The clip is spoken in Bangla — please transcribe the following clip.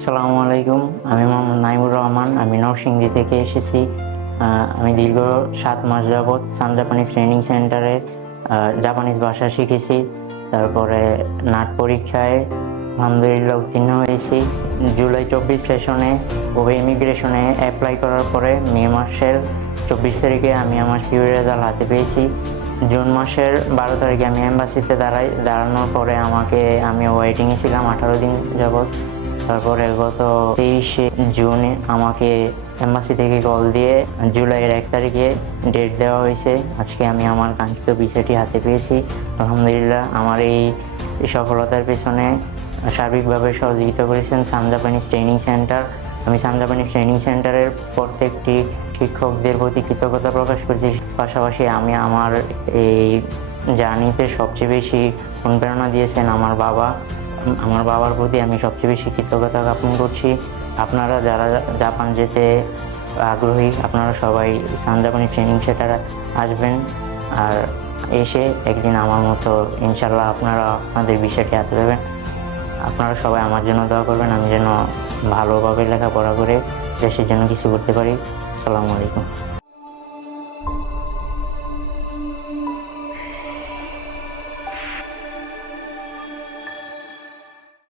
আসসালামু আলাইকুম, আমি মোহাম্মদ নাইমুর রহমান, আমি নরসিংদী থেকে এসেছি। আমি দীর্ঘ সাত মাস যাবৎ সান জাপানিজ ট্রেনিং সেন্টারে জাপানিজ ভাষা শিখেছি। তারপরে নাট পরীক্ষায় আলহামদুলিল্লাহ উত্তীর্ণ হয়েছি। জুলাই চব্বিশ সেশনে ও ইমিগ্রেশনে অ্যাপ্লাই করার পরে মে মাসের চব্বিশ তারিখে আমি আমার সিউ রেজাল্ট হাতে পেয়েছি। জুন মাসের বারো তারিখে আমি এম্বাসিতে দাঁড়াই, দাঁড়ানোর পরে আমাকে আমি ওয়েটিংয়ে ছিলাম আঠারো দিন যাবৎ। তারপরে গত তেইশে জুনে আমাকে এম্বাসি থেকে কল দিয়ে জুলাইয়ের এক তারিখে ডেট দেওয়া হয়েছে। আজকে আমি আমার কাঙ্ক্ষিত বিষয়টি হাতে পেয়েছি। আলহামদুলিল্লাহ আমার এই সফলতার পেছনে সার্বিকভাবে সহযোগিতা করেছেন সানজাপানিস ট্রেনিং সেন্টার আমি সানজাপানিস ট্রেনিং সেন্টারের প্রত্যেকটি শিক্ষকদের প্রতি কৃতজ্ঞতা প্রকাশ করছি। পাশাপাশি আমি আমার এই জার্নিতে সবচেয়ে বেশি অনুপ্রেরণা দিয়েছেন আমার বাবা। আমার বাবার প্রতি আমি সবচেয়ে বেশি কৃতজ্ঞতা জ্ঞাপন করছি। আপনারা যারা জাপান যেতে আগ্রহী, আপনারা সবাই সান জাপানিজ ট্রেনিং সেন্টারে আসবেন। আর এসে একদিন আমার মতো ইনশাল্লাহ আপনারা আপনাদের বিষয়টি হাতে দেবেন আপনারা সবাই আমার জন্য দোয়া করবেন, আমি যেন ভালোভাবে লেখাপড়া করে দেশের জন্য কিছু করতে পারি। আসসালামু আলাইকুম।